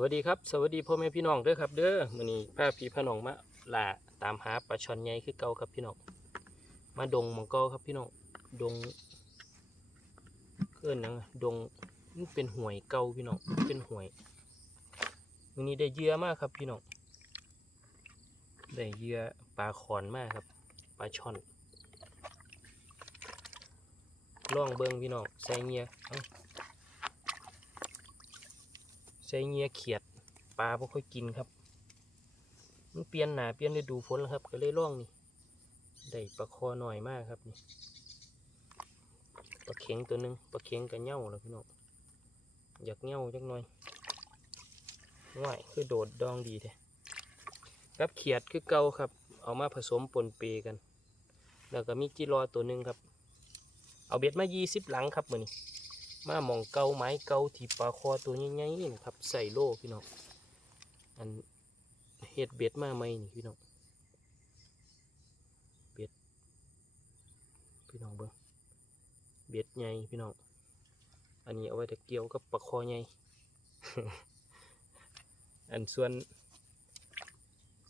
สวัสดีครับสวัสดีพ่อแม่พี่น้องเด้อครับ เด้อมื้อนี้พาพี่พาน้องมาล่าตามหาปลาช่อนใหญ่คือเก่าครับพี่น้องมาดงมองก่าครับพี่น้องดงเอิ้นหยังอะดงมันเป็นหวยเก่าพี่น้องเป็นหวยมื้อนี้ได้เยื่อมากครับพี่น้องได้เยื่อปลาขอนมากครับปลาช่อนล่องเบิ่งพี่น้องใส่เหยื่อเอ้า ใช้เงียเขียดปลาบ่ค่อยกินครับ มันเปลี่ยนหนาเปลี่ยนฤดูฝนแล้วครับ ก็เลยล่องนี่ได้ปลาคอหน่อยมากครับนี่ปลาเข็งตัวหนึ่งปลาเข็งกับเหย้าแล้วพี่น้องอยากเหย้าจักหน่อยง่ายคือโดดดองดีแท้ครับเขียดคือเก่าครับ เอามาผสมปนเปกัน แล้วก็มีจิรอตัวหนึ่งครับ เอาเบ็ดมา20หลังครับมือนี้ มาหมองเกาไม้เกาที่ปลาคอตัวใหญ่ๆนี่นะครับ ใส่โล่พี่น้องอันเฮ็ดเบ็ดมาไหมนี่พี่น้องเบ็ดพี่น้องเบิ้งเบ็ดใหญ่พี่น้องอันนี้เอาไว้ตะเกียวกับปลาคอใหญ่อันส่วน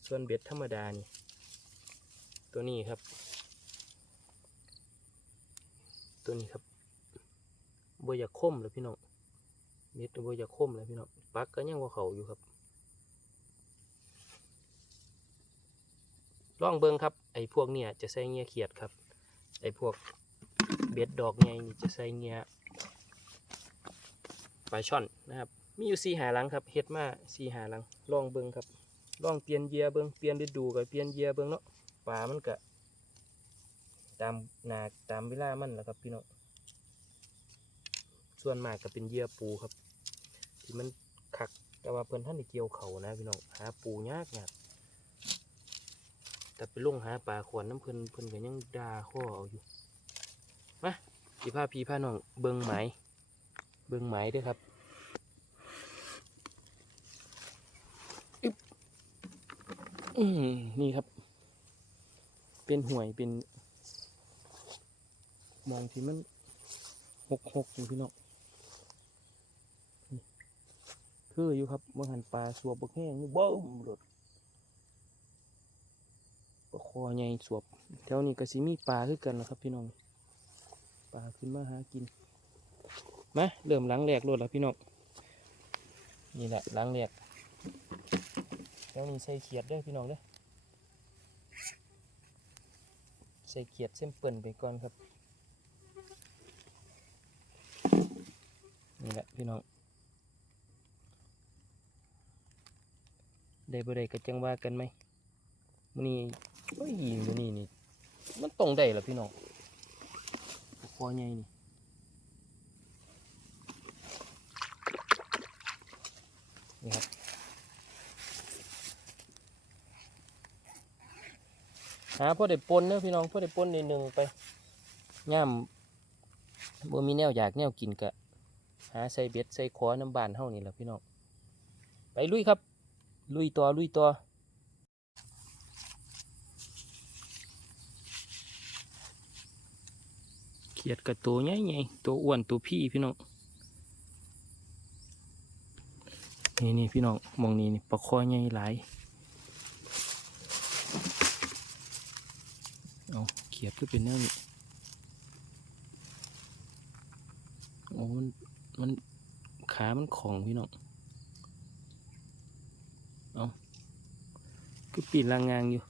ส่วนเบ็ดธรรมดานี่ ตัวนี้ครับ ตัวนี้ครับ บ่อยากคมเลยพี่น้องเม็ดบ่อยากคมเลยพี่น้องปักก็ยังว่าเขาอยู่ครับลองเบิ่งครับไอ้พวกเนี่ยจะใส่เงี้ยเขียดครับ ไอ้พวกเบ็ดดอกใหญ่นี่จะใส่เงี้ยปลาช่อนนะครับมีอยู่สี่หาหลังครับเฮ็ดมาสี่หาหลังลองเบิ่งครับลองเปลี่ยนเยียเบิ่งเปลี่ยนฤดูก็เปลี่ยนเยียเบิ่งเนาะปลามันก็ตามหนาตามเวลามันแหละครับพี่น้อง ส่วนมากก็เป็นเยื่อปูครับ ที่มันคักแต่ว่าเพิ่นท่านได้เกี่ยวเขานะพี่น้องหาปูยากยากแต่ไปลงหาปลาขวานน้ำเพิ่นเพิ่นก็ยังด่าข้อเอาอยู่มาพี่พาพี่พาน้องเบิงไหมเบิงไหมด้วยครับอึ๊บอืมนี่ครับ เป็นห่วยเป็น มองที่มันหกหกอยู่พี่น้องนี่ คืออยู่ครับเมื่อหันปลาสวบบกแห้งนี่เบิ้มหลดปลาคอใหญ่สวบแถวนี้ก็สิมีปลาคือกันนะครับ พี่น้องปลาขึ้นมาหากินมาเริ่มล้างแรกโลดแล้วพี่น้องนี่แหละล้างแรกแถวนี้ใส่เขียดด้วยพี่น้องเด้อใส่เขียดเส้นเปิ่นไปก่อนครับนี่แหละพี่น้อง ได้บ่ได้ก็จังว่ากันไหมมื้อนี้เฮ้ยมื้อนี้นี่ มันตรงได้หรอพี่น้องคอใหญ่นี่นี่ครับหาพ่อได้ปนเนอะพี่น้องพ่อได้ปนในหนึ่งไปย่ามบ่มีแนวอยากแนวกินกะหาใส่เบ็ดใส่ขอน้ำบานเท่านี่แหละพี่น้อง ไปลุยครับ ลุยต่อลุยต่อเขียดกับตัวใหญ่ๆตัวอ้วนตัวพี่พี่น้อง นี่นี่พี่น้องมองนี่นี่ปลาคอใหญ่หลายเอาเขียดก็เป็นแนวนี้โอ้มันมันขา มันของพี่น้อง เอา คือปีนลางงางอยู่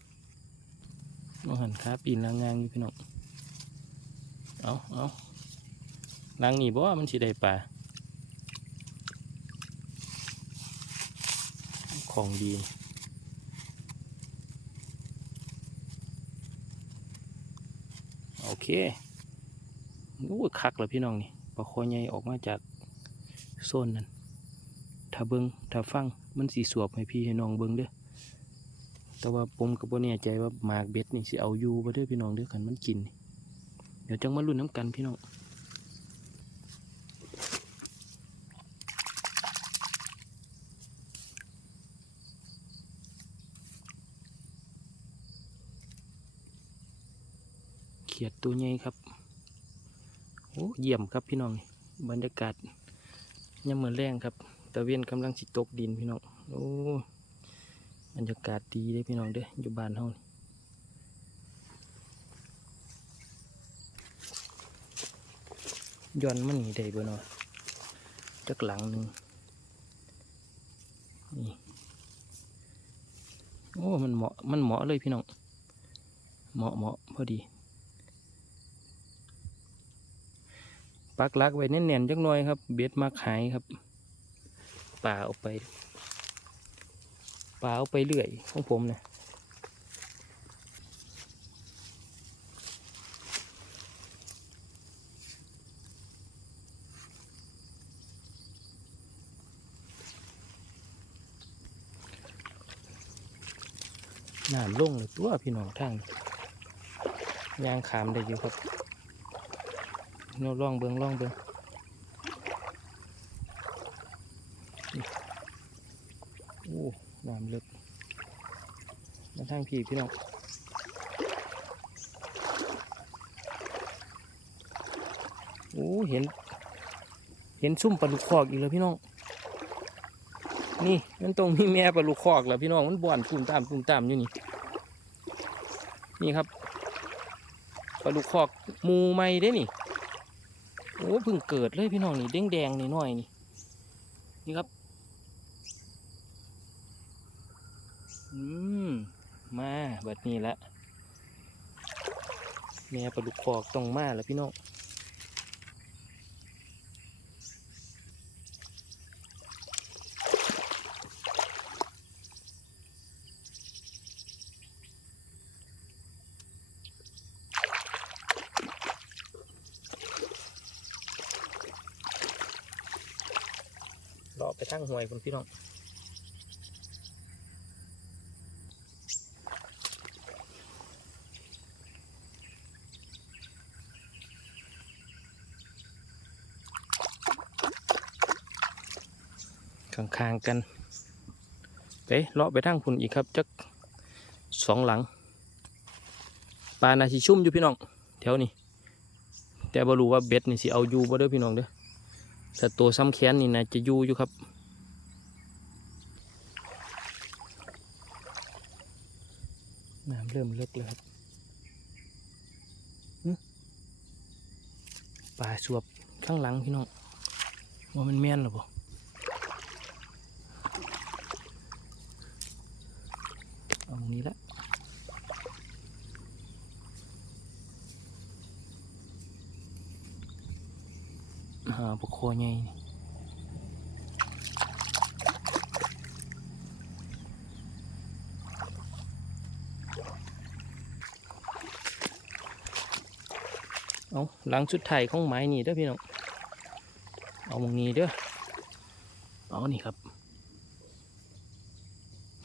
มองหันขาปีนลางงางอยู่พี่น้องเอาเอาลางนี่บ่ว่ามันสิได้ปลาของดีโอเคโอ้คักแล้วพี่น้องนี่ปลาคอใหญ่ออกมาจากโซนนั้นถ้าเบิงถ้าฟังมันสีสวบให้พี่ให้น้องเบิงเด้อ แต่ว่าผมก็บ่แน่ใจว่าหมากเบ็ดนี่สิเอาอยู่บ่เด้อพี่น้องเด้อคันมันกิน เดี๋ยวจังมาลุ้นน้ำกันพี่น้องเขียดตัวใหญ่ครับโอ้เยี่ยมครับพี่น้องบรรยากาศยามมื้อแรงครับตะเวียนกำลังสิตกดินพี่น้องโอ้ บรรยากาศดีเลยพี่น้องเด้ออยู่บ้านเฮานี่ย้อนมันหนีได้บ่เนาะจักหลังหนึ่งนี่โอ้มันเหมาะมันเหมาะเลยพี่น้องเหมาะเหมาะพอดีปักลักไว้แน่นๆจักหน่อยครับ เบ็ดมักหายครับป่าเอาไป ป่าเอาไปเรื่อยของผมนะน้ำลงเลยตัวพี่น้องทางยางขามได้อยู่ครับเราล่องเบิงล่องเบิงนี่โอ้ น้ำลึกมาทางพี่พี่น้องโอ้เห็น เห็นซุ่มปลาลูกคอกอีกแล้วพี่น้อง นี่มันตรงมีแม่ปลาลูกคอกแล้วพี่น้องมันบ่อนปุ่มตามปุ่มตามอยู่นี่ นี่ครับปลาลูกคอกมูไม่ได้นี่โอ้เพิ่งเกิดเลยพี่น้องนี่แดงแดงนี่น้อยนี่นี่ครับ อืมมา บัดนี้ละแม่ปลาดุกคอกต้องมาแล้วพี่น้องรอไปทั้งหวยคุณพี่น้อง ข้างกันไปเลาะไปทางคุณอีกครับจักสองหลังปลานาชิชุ่มอยู่พี่น้องแถวนี้แต่บรู้ว่าเบ็ดนี่สิเอาอยู่บ่เด้อพี่น้องเด้อถ้าตัวซ้ำแขนนี่นะจะอยู่อยู่ครับน้ำเริ่มเลิกแล้วครับปลาสวบข้างหลังพี่น้องว่ามันแม่นหรอบ่เอา ตรงนี้และหาปลาคอใหญ่นี่เอาหลังสุดไทายของไม้นี่เด้อพี่น้อง เอามองนี้เด้อ เอานี่ครับ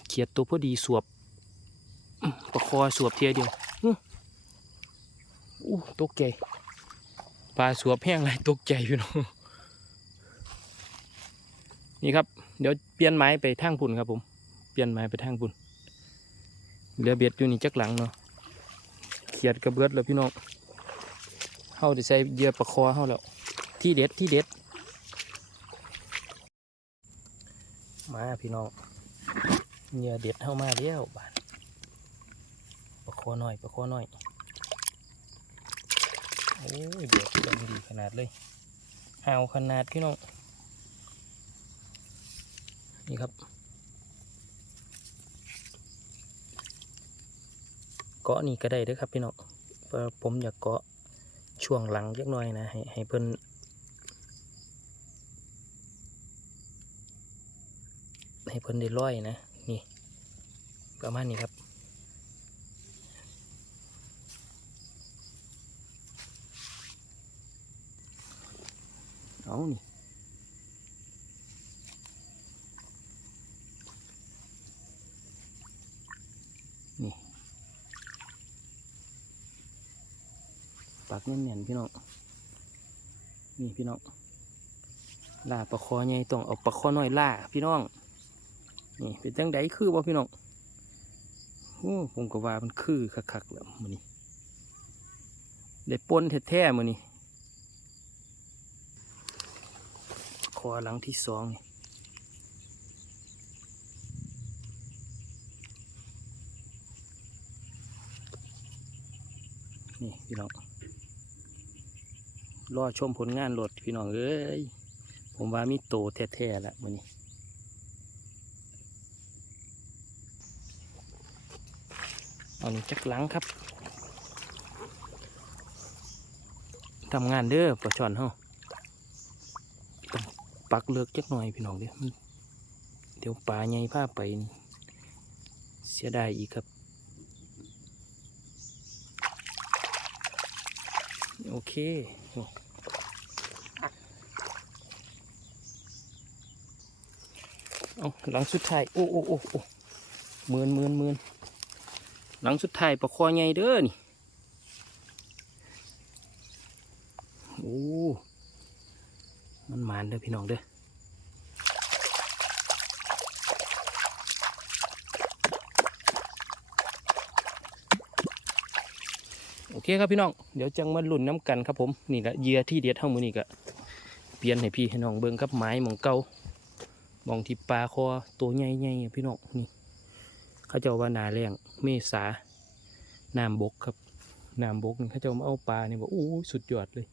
เขียดตัวพอดีสวบ อื้อปลาคอสวบเทียเดียวอู้ตกใจปลาสวบแห้งไรตกใจพี่น้องนี่ครับ เดี๋ยวเปลี่ยนไม้ไปทางพุ่นครับผม เปลี่ยนไม้ไปทางพุ่นเหลือเบ็ดอยู่นี่จักหลังเนาะเขียดกระเบิดแล้วพี่น้องเฮาได้ใส่เยื่อปลาคอเฮาแล้ว ที่เด็ดที่เด็ด มาพี่น้องเหยื่อเด็ดเฮามาเดียวบาน คอหน่อยปลาคอหน่อย โอ้ยเดือดเต็มดีขนาดเลยหาวขนาดพี่น้อง นี่ครับ เกาะนี่ก็ได้เด้อครับพี่น้องผมอยากเกาะช่วงหลังจักหน่อยนะให้ให้เพิ่นให้เพิ่นได้ร้อยนะ นี่ ประมาณนี้ครับ เอานี่นี่ปากเน่นๆพี่น้องนี่พี่น้องล่าปลาคอใหญ่ต้องเอาปลาคอน้อยล่าพี่น้องนี่เป็นจังไดคือบ่พี่น้องโอ้ผมก็ว่ามันคือคักๆแล้วมื้อนี้ได้ปนแท้ๆมื้อนี้ อหลังที่สองนี่พี่น้องรอชมผลงานโหลดพี่น้องเอ้ยผมว่ามีโตแท้ๆแล้วมันนี้เอาจักหลังครับทำงานเด้อประช่อนเฮา ปักเลือกจักหน่อยพี่น้องเด้อมันเดี๋ยวปลาใหญ่พาไป เสียดายอีกครับ โอเคเอาหลังสุดท้าย โอ้โอ้โอ้โอ้หมื่นหมื่นหมื่นหลังสุดท้ายประคอใหญ่เด้อนี่ โอ้ มันมานเด้อพี่น้องเด้อโอเคครับพี่น้อง เดี๋ยวจังมาลุ่นน้ำกันครับผม นี่แหละเยื่อที่เด็ดเท่ามือนี่ก็เปลี่ยนให้พี่ให้น้องเบิ่งครับไม้หมองเก่าหมองที่ปลาคอตัวใหญ่ๆพี่น้องนี่เขาเจ้าว่านาแรงเมษาน้ำบกครับน้ำบกนี่เขาเจ้ามาเอาปลาเนี่บอกโอ้สุดยอดเลย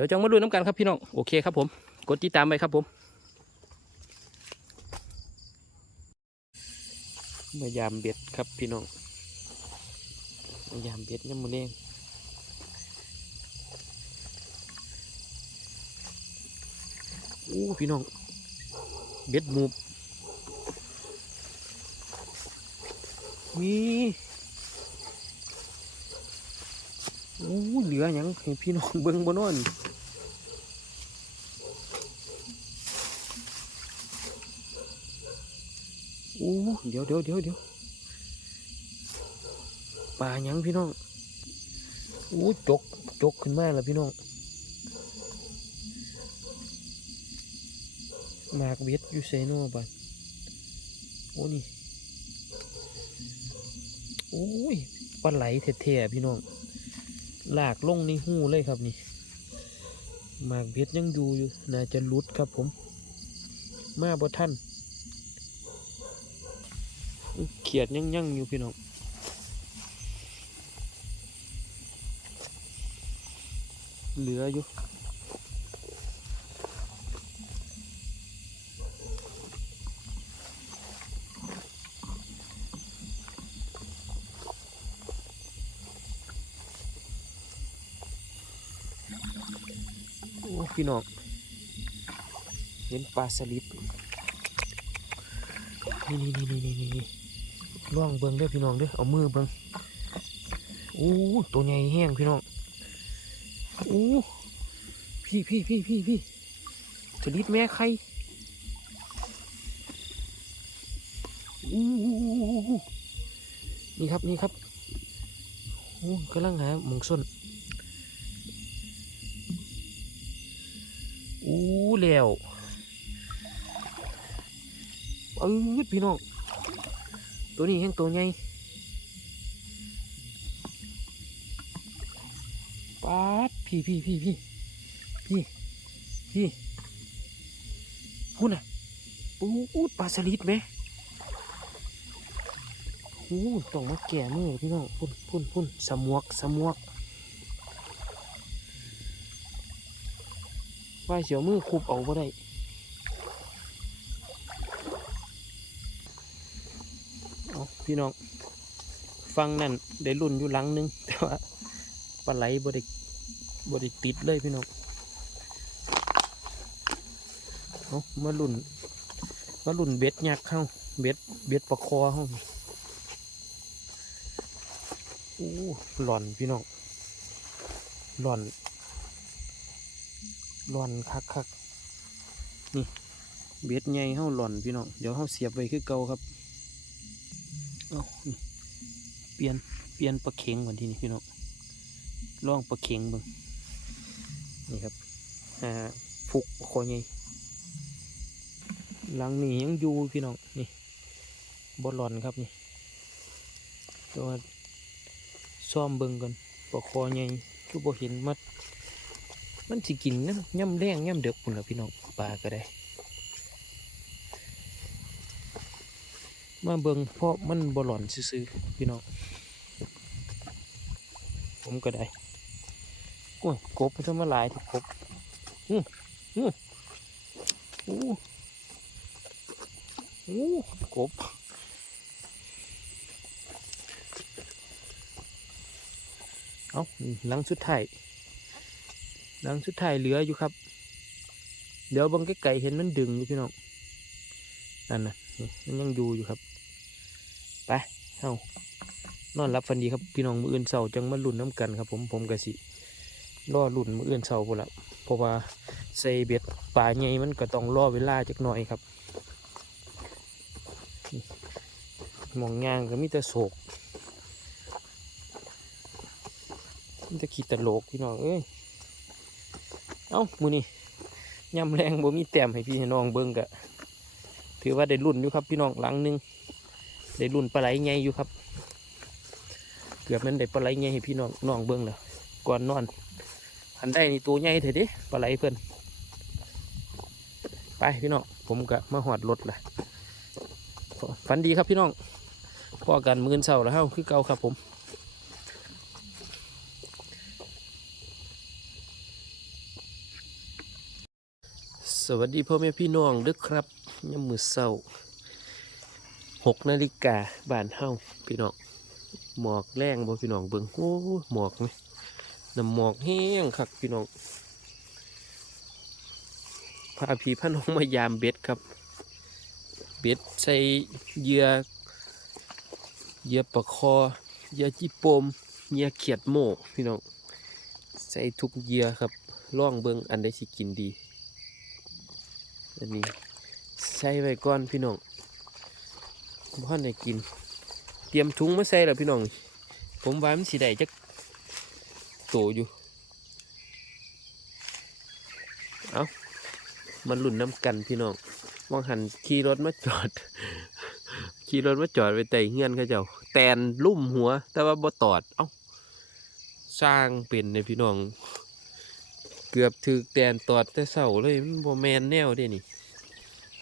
ดี๋ยวจังมาลุ่นน้ำกันครับพี่น้อง โอเคครับผม กดติดตามไปครับผมมายามเบ็ดครับพี่น้องยามเบ็ดยามมือเล่งโอ้พี่น้อง เบ็ดมูบมีโอ้เหลือหยังให้พี่น้องเบิ่งบ่เนอน อ้เดี๋ยวเดี๋ยวเดี๋ยวเดี๋ยวปลาหยังพี่น้องอู้จกจกขึ้นมาแล้วพี่น้องมากเบ็ดอยู่ไซโน่บัดโอ้นี่โอ้ยปลาไหลเท่ๆพี่น้องหลากลงในหูเลยครับนี่มากเบ็ดยังอยู่อยู่น่าจะลุดครับผม มาบ่ท่าน เขียดยังยังอยู่พี่น้องเหลืออยู่พี่น้องเห็นปลาสลิดนี่นี่นี่นี่นี่ ล่องเบิงเด้อพี่น้องเด้อเอามือเบิงโอ้ตัวใหญ่แห้งพี่น้องโอ้พี่พี่พี่พี่พี่สลิดแม่ใครโอ้นี่ครับนี่ครับโอ้กำลังหาหมงส้นโอ้แล้วเอืดพี่น้อง ตัวนี้แห้งตัวใหญ่ปาดพี่พี่พี่พี่พี่พี่พูดน่ะปูดปลาสลิดไหมโอ้ต้องมาแก่มือพี่น้องพุ่นพุ่นพุ่นสมวกสมวกว่ายเสียวมือคุบเอาบ่ได้เอา พี่น้องฟังนั่นได้รุ่นอยู่หลังหนึง แต่ว่าปลาไหลบ่ได้บ่ได้ติดเลยพี่น้องเอามารุ่นมารุ่นเบ็ดยักษ์เข้าเบ็ดเบ็ดปลาคอเข้าโอ้หล่อนพี่น้องหล่อนหล่อนคักคักนี่เบ็ดใหญ่เข้าหล่อนพี่น้องเดี๋ยวเข้าเสียบไว้คือเก่าครับ เอานี่เปลี่ยนเปลี่ยนปลาเข็งวันที่นี่พี่น้องลองปลาเข็งเบิ่งนี่ครับอ่าฟุกปลาคอใหญ่หลังนี้ยังอยู่พี่น้องนี่บดหล่อนครับนี่แต่ว่าซ่อมเบิ่งกันปลาคอใหญ่คือบ่เห็นมัดมันสิกินน้ำย่ำแรงย่ำเดือกปุ่นละพี่น้องปลาก็ได้ มาเบิ่งเพราะมันบ่หลอนซื่อๆพี่น้องผมก็ได้โอ้ยกบมันจะมาหลายที่กบอืออืออู้อู้กบเอาหลังสุดท้ายหลังสุดท้ายเหลืออยู่ครับ เดี๋ยวบังไกลๆเห็นมันดึงอยู่พี่น้องนั่นน่ะ มันยังอยู่อยู่ครับไปเอานอนรับฟันดีครับพี่น้องมืออื่นเสาจังมาลุ่นน้ำกันครับ ผมผมกะสิรอลุ่นมืออื่นเสาพอละเพราะว่าใส่เบ็ดป่าใหญ่มันก็ต้องรอเวลาจักหน่อยครับมองยางก็มีแต่โศกมันจะขีดตลกพี่น้องเอ้ยเอ้ามือนี่ยำแรงบ่มีแต้มให้พี่ให้น้องเบิ่งกะ ถือว่าได้รุ่นอยู่ครับพี่น้องหลังหนึงได้รุ่นปลาไหลใหญ่อยู่ครับ เกือบนั้นได้ปลาไหลใหญ่ให้พี่น้องน้องเบิ่งแล้วก่อนนอนอันได้นี่ตัวใหญ่เถอะดิปลาไหลเพิ่อนไปพี่น้องผมกะมาหอดรถละฝันดีครับพี่น้องพอกันมือนเสาแล้วเฮ้าคือเก่าครับผมสวัสดีพ่อแม่พี่น้องด้อครับ ยามมือเศร้าหกนาฬิกาบ้านเฮาพี่น้องหมอกแรงบ่พี่น้องเบิ่งโอ้หมอกไหมน้ำหมอกแห้งคักพี่น้องพาพี่พาน้องมายามเบ็ดครับ เบ็ดใส่เหยื่อเหยื่อปลาคอเหยื่อจีปมเหยื่อเขียดโม่พี่น้องใส่ทุกเหยื่อครับล่องเบิ่งอันใดสิกินดีอันนี้ ใส่ไว้ก่อนพี่น้องพ่อนได้กิน เตรียมถุงมาใส่แล้วพี่น้อง ผมว่ามันสิได้จักโตอยู่ เอามันหลุ่นน้ำกันพี่น้องมองหันขี่รถมาจอด ขี่รถมาจอดไปไต่เงื่อนเขาเจ้า แตนลุ่มหัว แต่ว่าบ่ตอด เอ้า สร้างเป็นในพี่น้อง เกือบถึกแตนตอดแต่เสาเลยมันบ่แมนแนวเด้นี่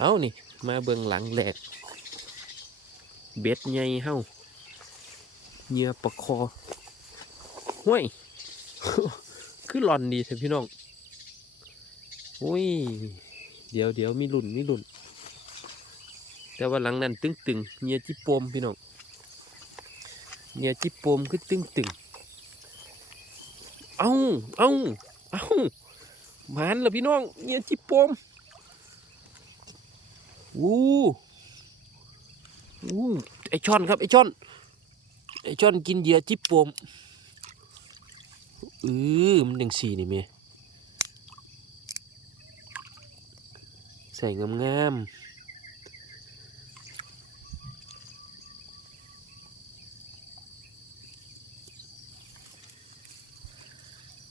เอานี่ มาเบิ่งหลังแหลก เบ็ดใหญ่เฮาเหยื่อปลาคอห้วย คือหลอนดีเถอะพี่น้องโอ้ย เดี๋ยวเดี๋ยวมีหลุ่นมีหลุ่นแต่ว่าหลังนั้นตึงตึงๆเหยื่อจิปมพี่น้องเหยื่อจิปมคือตึงตึงๆเอาเอาเอาหมันแล้วพี่น้องเหยื่อจิปม อู้อู้ไอช่อนครับไอช่อน ไอช่อนกินเหยื่อจิ๊บปมเออมันหนึ่งสี่นี่เมใส่งามงามๆ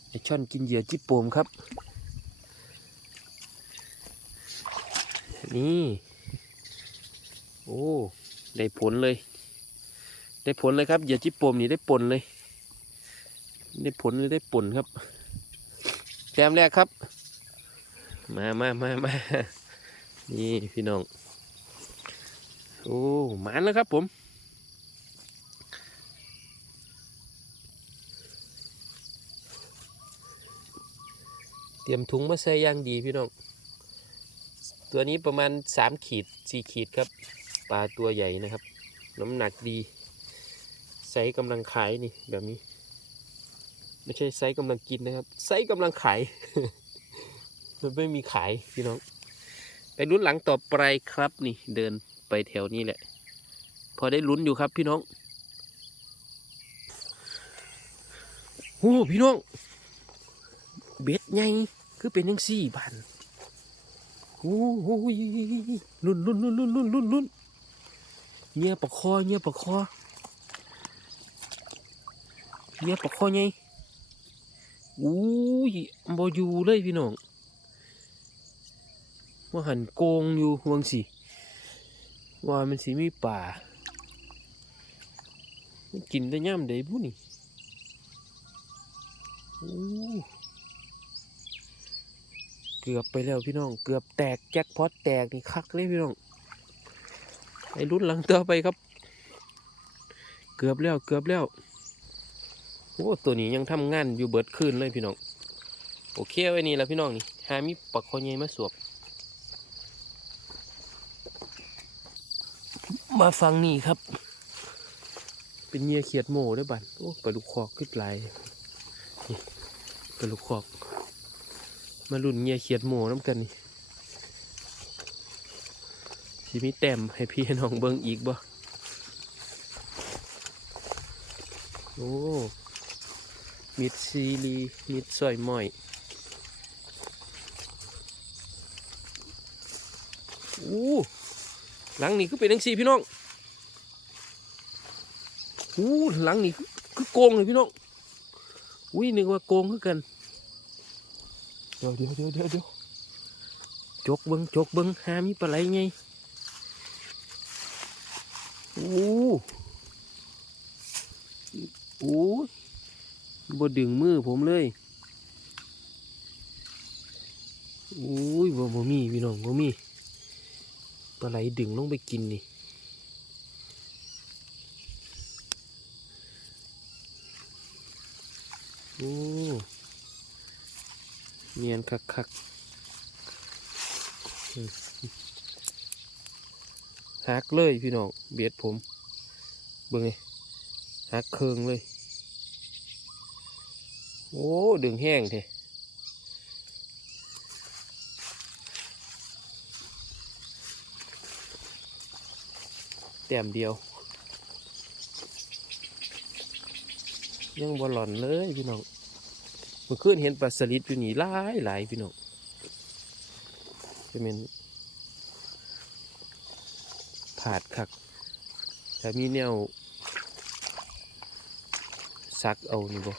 ไอช่อนกินเหยื่อจิ๊บปมครับ นี่ โอ้ ได้ผลเลย ได้ผลเลยครับเหยื่อจิปโปมนี่ได้ผลเลย ได้ผลเลยได้ผลครับ แต้มแรกครับ มามามามานี่พี่น้อง โอ้หมานแล้วครับผมเตรียมถุงมาใส่ย่างดีพี่น้อง ตัวนี้ประมาณสามขีดสี่ขีดครับ ปลาตัวใหญ่นะครับ น้ำหนักดีไซส์กำลังขายนี่แบบนี้ ไม่ใช่ไซส์กำลังกินนะครับ ไซส์กำลังขายมันไม่มีขายพี่น้องไปลุ้นหลังต่อไปครับนี่เดินไปแถวนี้แหละ พอได้ลุ้นอยู่ครับพี่น้องโอ้พี่น้อง เบ็ดใหญ่คือเป็นยังสี่บานโอ้โหลุ่นลุ่นลุ่นลุ่นลุ่นลุ่นลุ่น เงี้ยปะคอเงี้ยปะคอเงี้ยปะคอไงอู้ยบอยู่เลยพี่น้องว่าหันโกงอยู่วังสิว่ามันสิมีป่ามันกินได้ย่ำได้บุนี่เกือบไปแล้วพี่น้อง เกือบแตกแจ็คพอตแตกนี่คักเลยพี่น้อง ไอ้รุ่นหลังต่อไปครับ เกือบแล้วเกือบแล้วโอ้ตัวนี้ยังทำงานอยู่เบิดคืนเลยพี่น้องโอเคไว้นี่แล้วพี่น้องนี่หามีปักคอใหญ่มาสวบ มาฟังนี่ครับ เป็นเหยื่อเขียดโม่ด้วยบัดโอ้ปลาลูกคอกขึ้นลายนี่ปลาลูกคอก มาลุ่นเหยื่อเขียดโม่น้ำกันนี่ สิมีแต้มให้พี่น้องเบิ่งอีกบ่ โอ้ มิดซีรีมิดซอยม้อย อู้หลังนี่คือเป็นจังซี่พี่น้อง อู้หลังนี่คือโกงเลยพี่น้อง อุ้ยนึกว่าโกงคือกัน เดี๋ยวเดี๋ยวเดี๋ยวเดี๋ยวเดี๋ยวจกเบิ้งจกเบิ้งหามีปลาไหลไง โอ้บ่ดึงมือผมเลยโอ้ยบ่บ่มีพี่น้องบ่มีปลาไหลดึงลงไปกินนี่โอ้เนียนคักคักหักเลยพี่น้อง เบียดผมเบิ่งไงหักเคืองเลย โอ้ดึงแห้งเทแต้มเดียว ยังบอลอนเลยพี่น้องเมื่อคืนเห็นปลาสลิดอยู่นี่หลายหลายพี่น้องจะเป็นผาดคัก แต่มีแนวซักเอานี่บ่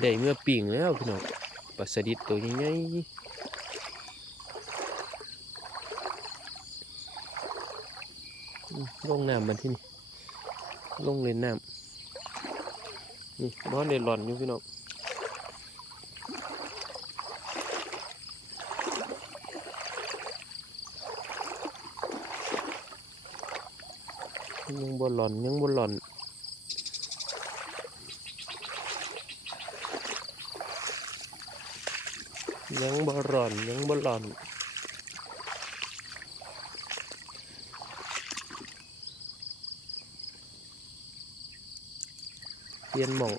ได้เมื่อปิ่งแล้วพี่น้องปลาสลิดตัวใหญ่ลงน้ำมันที่นี่ลงเลยน้ำนี่บ้านเดหลอนอยู่พี่น้อง บนหล่อนยังบนหล่อนยังบหล่อนยังบหล่อนเปลี่ยนหม่อง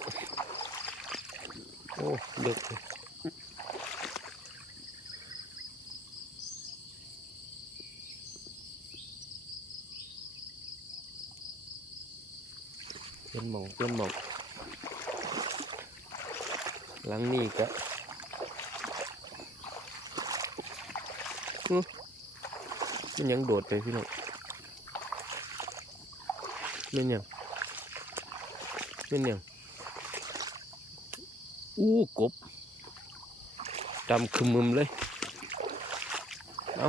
โอ้ดึก เป็นหมองเป็นหมองหลังนี้ก็มันยังโดดไปพี่น้องเป็นยังเป็นยังอู้กบดำคึมมึมเลย เอา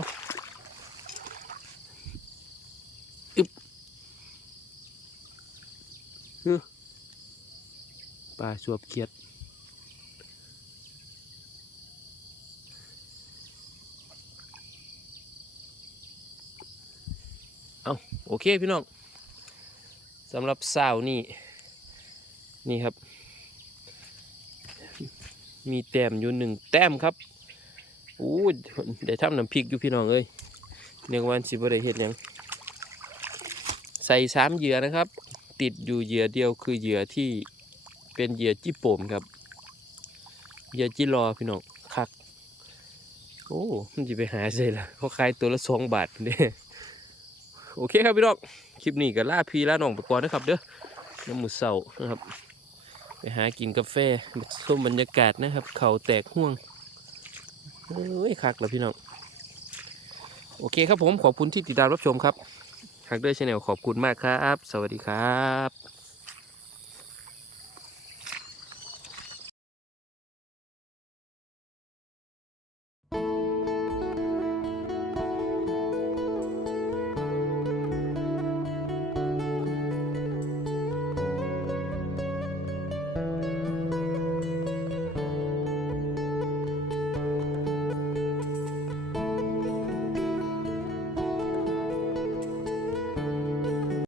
อึบฮึ ปลาสวบเขียด เอาโอเคพี่น้องสำหรับสาวนี่นี่ครับ มีแต้มอยู่หนึ่งแต้มครับอู้ได้ทำน้ำพริกอยู่พี่น้องเอ้ยเรียกว่าสิบได้เห็ดยังใส่สามเหยื่อนะครับ ติดอยู่เหยื่อเดียวคือเหยื่อที่เป็นเหยื่อจี้โป่มครับ เหยื่อจี้รอพี่น้องคัก โอ้มันจะไปหาใช่ละเขาขายตัวละสองบาทเนี่ยโอเคครับพี่น้องคลิปนี้ก็ล่าพีล่าน้องไปก่อนนะครับเด้อน้ำมือเสานะครับ ไปหากินกาแฟชมบรรยากาศนะครับ เขาแตกห่วงเอ้ยคักแล้วพี่น้องโอเคครับผมขอบคุณที่ติดตามรับชมครับ ฮักเดอร์ชาแนลขอบคุณมากครับ สวัสดีครับ